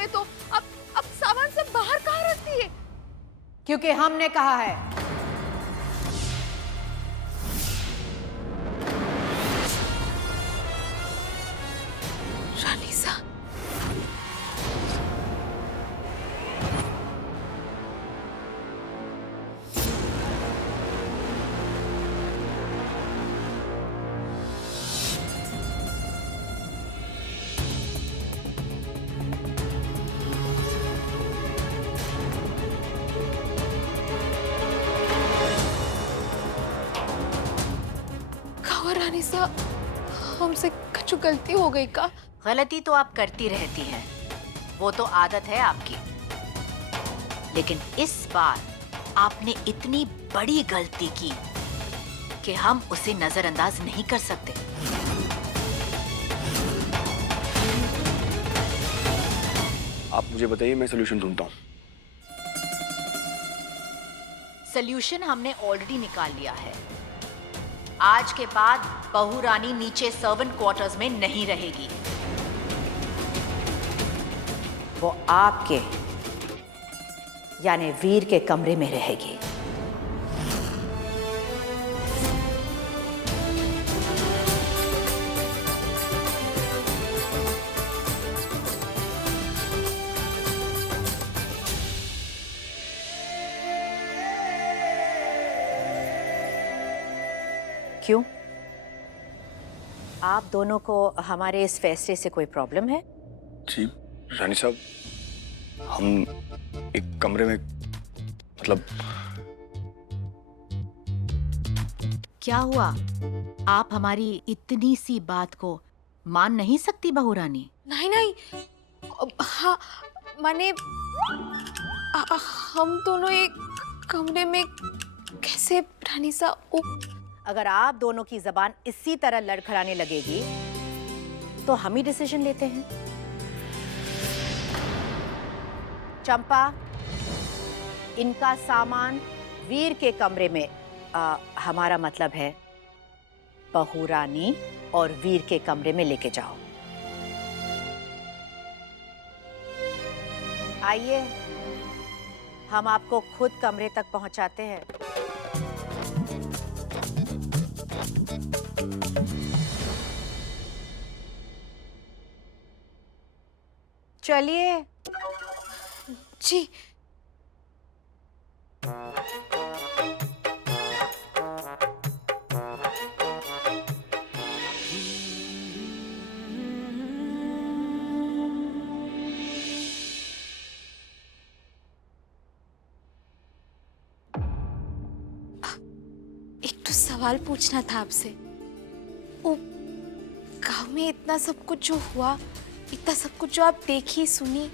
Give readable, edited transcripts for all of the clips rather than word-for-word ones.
हुए तो अब सामान सब बाहर कहाँ रखती है? क्योंकि हमने कहा है। रानीसा, रानीसा, हमसे कुछ गलती हो गई का? गलती तो आप करती रहती हैं, वो तो आदत है आपकी। लेकिन इस बार आपने इतनी बड़ी गलती की कि हम उसे नजरअंदाज नहीं कर सकते। आप मुझे बताइए, मैं सोल्यूशन ढूंढता हूँ। सॉल्यूशन हमने ऑलरेडी निकाल लिया है। आज के बाद बहू रानी नीचे सर्वेंट क्वार्टर्स में नहीं रहेगी। वो आपके यानी वीर के कमरे में रहेगी। क्यों? आप दोनों को हमारे इस फैसले से कोई प्रॉब्लम है? जी रानी साहब, हम एक कमरे में, मतलब क्या हुआ? आप हमारी इतनी सी बात को मान नहीं सकती बहू रानी? नहीं नहीं, हाँ माने हम दोनों एक कमरे में कैसे? रानीसा, अगर आप दोनों की जबान इसी तरह लड़खड़ाने लगेगी तो हम ही डिसीजन लेते हैं। चंपा, इनका सामान वीर के कमरे में, हमारा मतलब है बहू रानी और वीर के कमरे में लेके जाओ। आइए, हम आपको खुद कमरे तक पहुंचाते हैं। चलिए। जी। एक तो सवाल पूछना था आपसे। ओ, गांव में इतना सब कुछ जो हुआ, इतना सब कुछ जो आप देखी सुनी,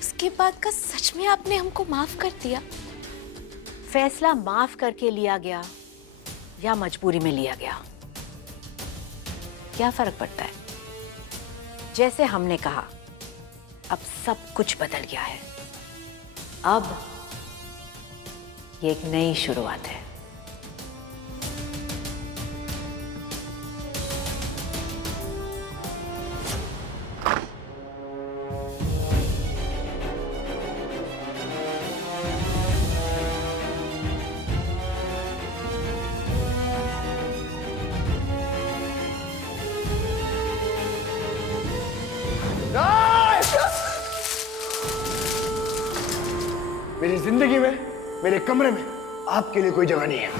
उसके बाद का सच में आपने हमको माफ कर दिया? फैसला माफ करके लिया गया या मजबूरी में लिया गया, क्या फर्क पड़ता है? जैसे हमने कहा, अब सब कुछ बदल गया है। अब ये एक नई शुरुआत है। मेरी जिंदगी में, मेरे कमरे में आपके लिए कोई जगह नहीं है।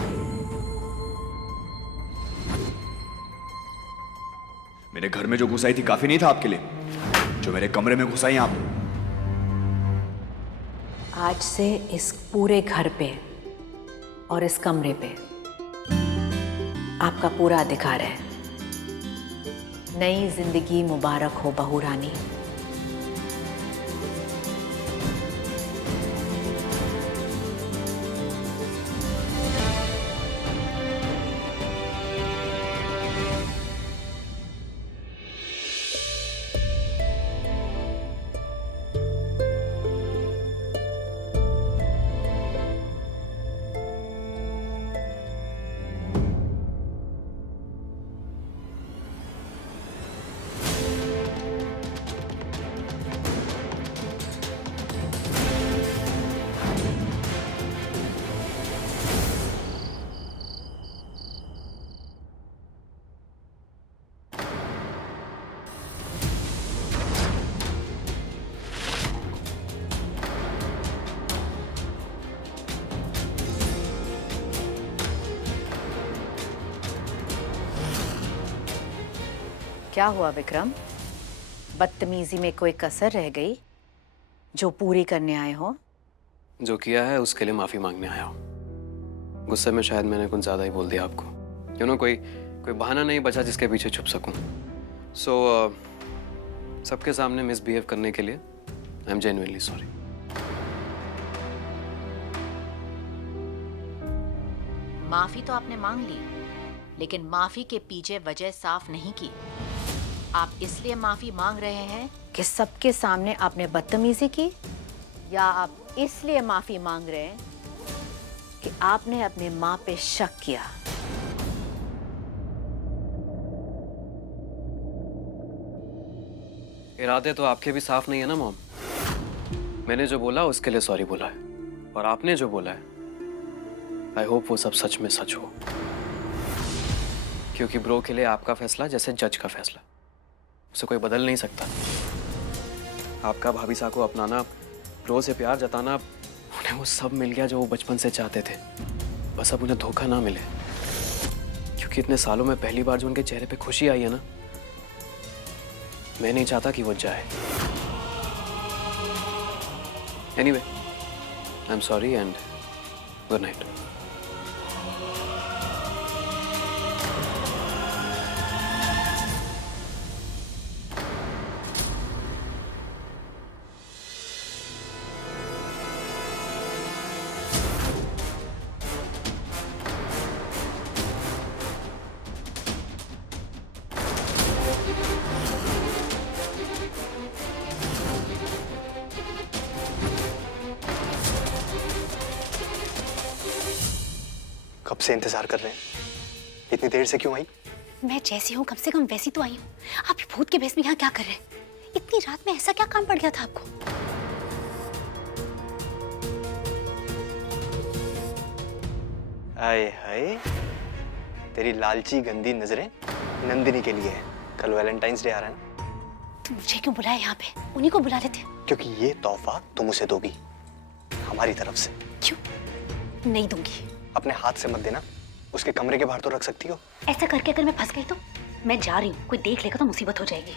मेरे घर में जो घुसाई थी काफी नहीं था आपके लिए, जो मेरे कमरे में घुसाई आप। आज से इस पूरे घर पे और इस कमरे पे आपका पूरा अधिकार है। नई जिंदगी मुबारक हो बहू रानी। क्या हुआ विक्रम? बदतमीजी में कोई कसर रह गई जो पूरी करने आए हो? जो किया है उसके लिए माफी मांगने आया हूँ। गुस्से में शायद मैंने कुछ ज्यादा ही बोल दिया आपको। कोई बहाना नहीं बचा जिसके पीछे छुप सकूं। सबके सामने मिसबिहेव करने के लिए आई एम जेन्युइनली सॉरी। माफी तो आपने मांग ली, लेकिन माफी के पीछे वजह साफ नहीं की। आप इसलिए माफी मांग रहे हैं कि सबके सामने आपने बदतमीजी की, या आप इसलिए माफी मांग रहे हैं कि आपने अपने माँ पे शक किया? इरादे तो आपके भी साफ नहीं है ना मॉम। मैंने जो बोला उसके लिए सॉरी बोला है, और आपने जो बोला है आई होप वो सब सच में सच हो। क्योंकि ब्रो के लिए आपका फैसला जैसे जज का फैसला, उसे कोई बदल नहीं सकता। आपका भाभी साहब को अपनाना, ब्रो से प्यार जताना, उन्हें वो सब मिल गया जो वो बचपन से चाहते थे। बस अब उन्हें धोखा ना मिले, क्योंकि इतने सालों में पहली बार जो उनके चेहरे पे खुशी आई है ना, मैं नहीं चाहता कि वो जाए। Anyway, I am sorry and good night. कब से इंतजार कर रहे हैं? इतनी देर से क्यों आई? मैं जैसी हूँ कम से कम वैसी तो आई हूँ। आप ये भूत के भेष में यहाँ क्या कर रहे हैं? इतनी रात में ऐसा क्या काम पड़ गया था आपको? आए हाय, तेरी लालची गंदी नजरें नंदिनी के लिए है। कल वैलेंटाइंस डे आ रहा है ना? तुम मुझे क्यों बुलाया यहाँ पे? उन्हीं को बुला लेते। क्योंकि ये तोहफा तुम उसे दोगी हमारी तरफ से। क्यों? नहीं दूंगी। अपने हाथ से मत देना, उसके कमरे के बाहर तो रख सकती हो। ऐसा करके अगर मैं फंस गई तो? मैं जा रही हूँ, कोई देख लेगा तो मुसीबत हो जाएगी।